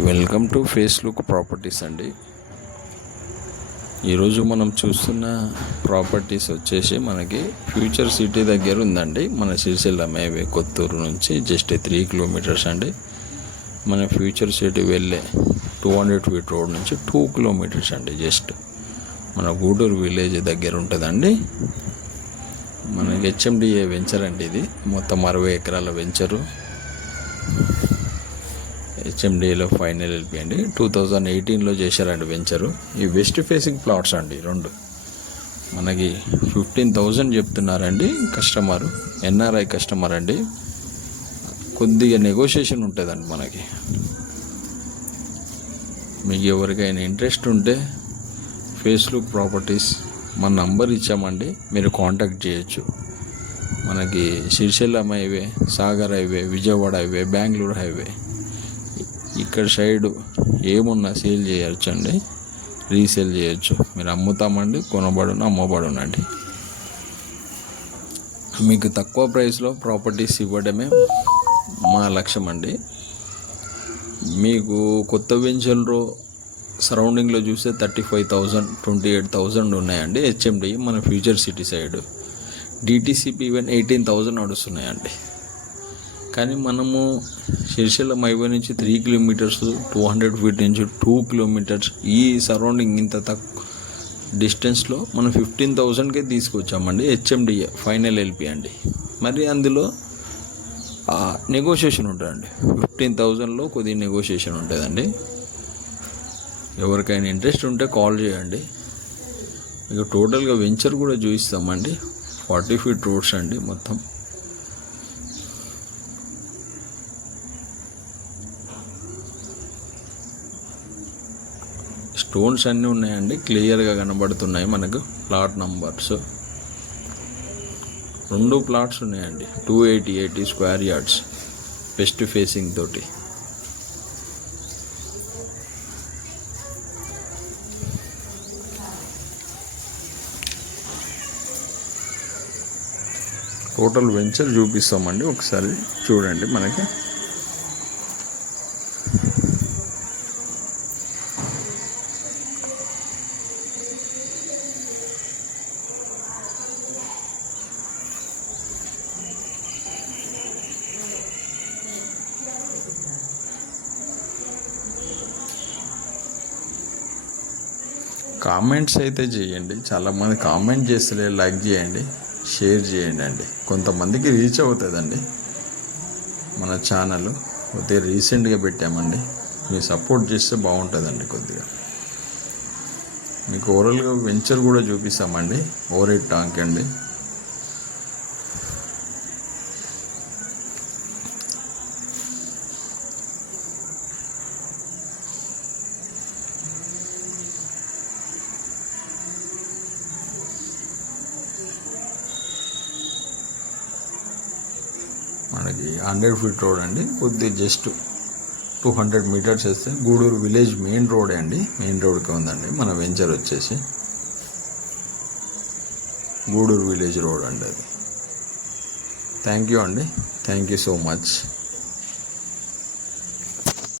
Welcome to face look properties అండి. ఈరోజు మనం చూస్తున్న ప్రాపర్టీస్ వచ్చేసి మనకి ఫ్యూచర్ సిటీ దగ్గర ఉందండి. మన సిరిసిల్ల హైవే కొత్తూరు నుంచి జస్ట్ 3 కిలోమీటర్స్ అండి. మన ఫ్యూచర్ సిటీ వెళ్ళే 200 ఫీట్ రోడ్ నుంచి 2 కిలోమీటర్స్ అండి. జస్ట్ మన గూడూరు విలేజ్ దగ్గర ఉంటుందండి. మనకి హెచ్ఎండిఏ వెంచర్ అండి. ఇది మొత్తం 60 ఎకరాల వెంచరు. హెచ్ఎండిఏలో ఫైనల్ ఎల్పి అండి. 2018లో చేశారండి వెంచరు. ఈ వెస్ట్ ఫేసింగ్ ప్లాట్స్ అండి రెండు. మనకి 15,000 చెప్తున్నారండి కస్టమరు. ఎన్ఆర్ఐ కస్టమర్ అండి. కొద్దిగా నెగోషియేషన్ ఉంటుందండి మనకి. మీకు ఎవరికైనా ఇంట్రెస్ట్ ఉంటే ఫేస్ లుక్ ప్రాపర్టీస్ మన నంబర్ ఇచ్చామండి, మీరు కాంటాక్ట్ చేయొచ్చు. మనకి Sircilla highway, Sagar highway, Vijayawada highway, Bengaluru highway ఇక్కడ సైడు ఏమున్నా సేల్ చేయొచ్చు అండి, రీసేల్ చేయొచ్చు. మీరు అమ్ముతామండి, కొనబడును, అమ్మబడునండి. మీకు తక్కువ ప్రైస్లో ప్రాపర్టీస్ ఇవ్వడమే మా లక్ష్యం అండి. మీకు కొత్త వెంచర్లో సరౌండింగ్లో చూస్తే 35,000, 28,000 ఉన్నాయండి. హెచ్ఎండి మన future city side. DTCP even 18,000 నడుస్తున్నాయండి. కానీ మనము సిరిసిల్ల హైవే నుంచి 3 కిలోమీటర్స్, 200 ఫీట్ నుంచి 2 కిలోమీటర్స్ ఈ సరౌండింగ్ ఇంత తక్కువ డిస్టెన్స్లో మనం 15,000కే తీసుకొచ్చామండి. హెచ్ఎండిఏ ఫైనల్ ఎల్పి అండి. మరి అందులో నెగోషియేషన్ ఉంటుందండి. 15,000లో కొద్దిగా నెగోషియేషన్ ఉంటుందండి. ఎవరికైనా ఇంట్రెస్ట్ ఉంటే కాల్ చేయండి. మీకు టోటల్గా వెంచర్ కూడా చూపిస్తామండి. 40 ఫీట్ రోడ్స్ అండి మొత్తం. స్టోన్స్ అన్నీ ఉన్నాయండి, క్లియర్గా కనబడుతున్నాయి మనకు. ప్లాట్ నంబర్స్ 2 ప్లాట్స్ ఉన్నాయండి. 280 స్క్వేర్ యార్డ్స్ వెస్ట్ ఫేసింగ్ తోటి. టోటల్ వెంచర్ చూపిస్తామండి, ఒకసారి చూడండి. మనకి కామెంట్స్ అయితే చేయండి. చాలామంది కామెంట్ చేస్తలే, లైక్ చేయండి, షేర్ చేయండి అండి. కొంతమందికి రీచ్ అవుతుందండి మన ఛానల్. కొద్దిగా రీసెంట్గా పెట్టామండి, మీరు సపోర్ట్ చేస్తే బాగుంటుందండి. కొద్దిగా మీకు ఓవరాల్గా వెంచర్ కూడా చూపిస్తామండి. ఓవర్ హెడ్ టాంక్ అండి. మనకి 100 ఫీట్ రోడ్ అండి. కొద్దిగా జస్ట్ 200 మీటర్స్ వేస్తే గూడూరు విలేజ్ మెయిన్ రోడే అండి. మెయిన్ రోడ్కి ఉందండి మన వెంచర్ వచ్చేసి. గూడూరు విలేజ్ రోడ్ అండి అది. థ్యాంక్ యూ అండి. Thank you so much.